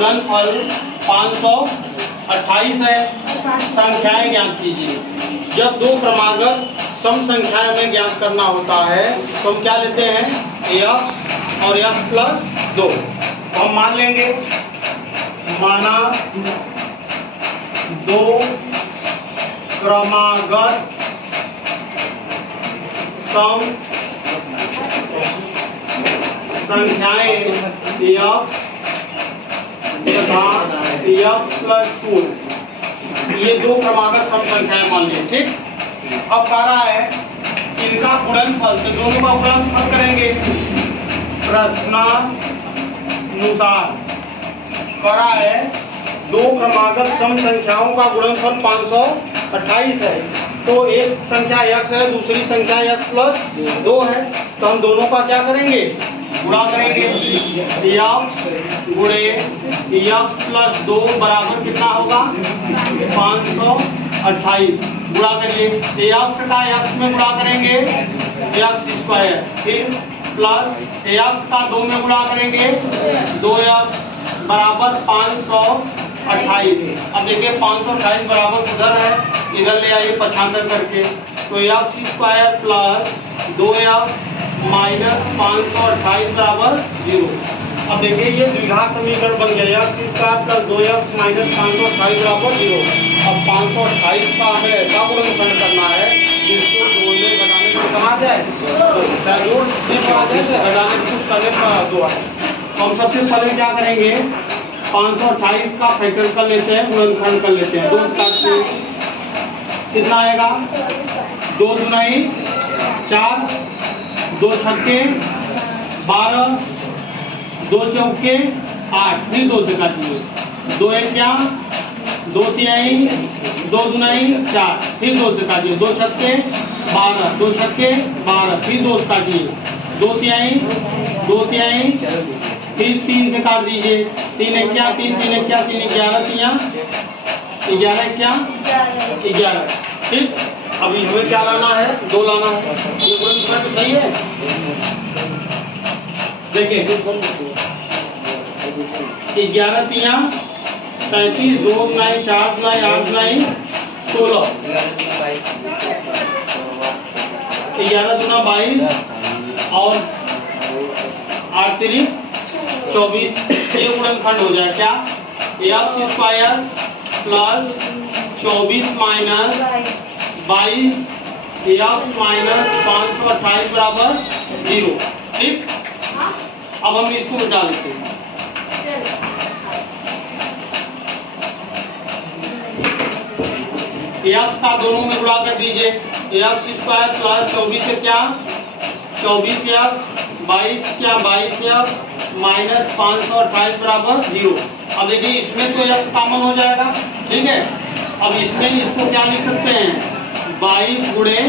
गुणनफल 528 है। संख्याएं ज्ञात कीजिए। जब दो क्रमागत सम संख्याएं में ज्ञात करना होता है तो हम क्या लेते हैं, x और x प्लस 2। तो हम मान लेंगे, माना दो क्रमागत सम संख्याएं x तथा x प्लस 2, ये दो क्रमागत सम संख्याएं मान लिए। ठीक, अब कह रहा है इनका गुणनफल, तो दोनों का गुणनफल करेंगे प्रश्नानुसार। कह रहा है दो क्रमागत सम संख्याओं का गुणनफल 528 है, तो एक संख्या x है, दूसरी संख्या x प्लस 2 है, तो हम दोनों का क्या करेंगे, गुणा करेंगे। x गुणे x प्लस 2 बराबर कितना होगा, 528। गुणा करिए, x का x में गुणा करेंगे x स्क्वायर, फिर प्लस x का 2 में गुणा करेंगे 2x बराबर 528। अब देखिए 528 बराबर उधर है, इधर ले आइए पक्षांतर करके, तो x square plus 2x minus 528 बराबर 0। अब देखिए ये द्विघात समीकरण बन गया, x square plus 2x minus 528 बराबर 0। अब 528 का हमें ऐसा गुणनफल करना है जिसको जोड़ने घटाने से कहा जाए, घटाने कुछ करने पर 2 है। तो हम सबसे पहले क्या करेंगे, 528 का फैक्टर कर लेते हैं, गुणनखंड कर लेते हैं। 2 काटते कितना आएगा, 2 दूनी 4, 2 छक्के 12, 2 चौके 8, फिर 2 से काटिए, 2 एक क्या, 2 तिहाई, 2 दूनी 4, फिर 2 से काटिए, 2 छक्के 12, 2 छक्के 12, फिर 2 से काटिए, 2 तिहाई, 2 तिहाई, फिर 3 से काट दीजिए, 3 एक क्या, 3 3 एक क्या, 3 11 तिया 11 क्या 11। ठीक, अभी हमें क्या लाना है, 2 लाना है। ये गुणनफल सही है, देखिए 11 तिया 35, 2 दूनी 4 दूनी 8 दूनी 16, 11 दूना 22 और 8 तिरी 24। ये गुणनखंड हो जाए क्या, x square plus 24 minus 22 x minus 528 बराबर 0। ठीक, अब हम इसको मिटा देते हैं। x का दोनों में गुणा कर दीजिए, x स्क्वायर प्लस 24 से क्या 24x, 22 क्या 22x माइनस 528 बराबर 0। अब देखिए इसमें तो x कॉमन हो जाएगा। ठीक है, अब इसमें इसको क्या लिख सकते हैं, 22 गुणे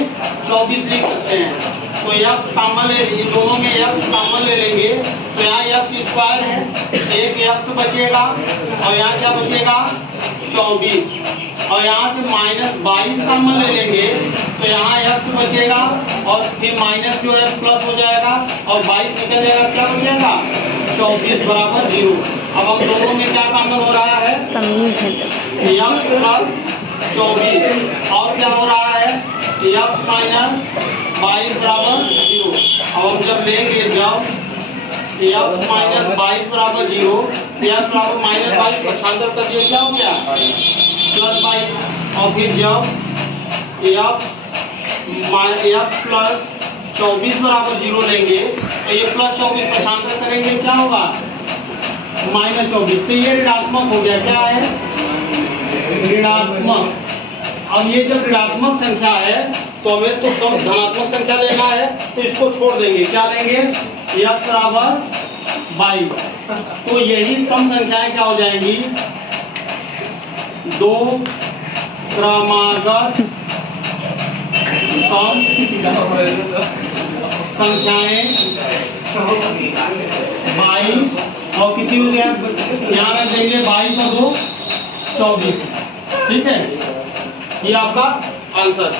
24 लिख सकते हैं। तो x कॉमन ले, इन दोनों में x कॉमन ले लेंगे, तो यहाँ x स्क्वायर है, एक x बचेगा और यहाँ क्या बचेगा 24, और यहाँ से माइनस 22 कॉमन ले लेंगे, तो यहाँ x बचेगा और फिर माइनस जो है प्लस हो जाएगा और 22 निकल जाएगा, क्या बचेगा 24 बराबर 0। अब हम दोनों में क्या कॉमन हो रहा है, x प्लस 24 और क्या हो रहा है x माइनस 22 बराबर 0। अब हम जब लेंगे, जब x माइनस 22 बराबर 0, x बराबर माइनस 22 पक्षांतर कर दिए, क्या हो गया प्लस 22, और फिर जब x प्लस 24 बराबर 0 लेंगे तो ये प्लस 24 पक्षांतर करेंगे, क्या होगा माइनस 24। तो ये ऋणात्मक हो गया, क्या है ऋणात्मक। अब ये जब ऋणात्मक संख्या है तो हमें तो धनात्मक संख्या लेना है, तो इसको छोड़ देंगे, क्या लेंगे x बराबर 22। तो यही सम संख्याएं क्या हो जाएंगी, दो क्रमागत सम संख्याएं 22 और कितनी हो गया, यहाँ में देंगे 22 और 2 24। ठीक है, ये आपका आंसर।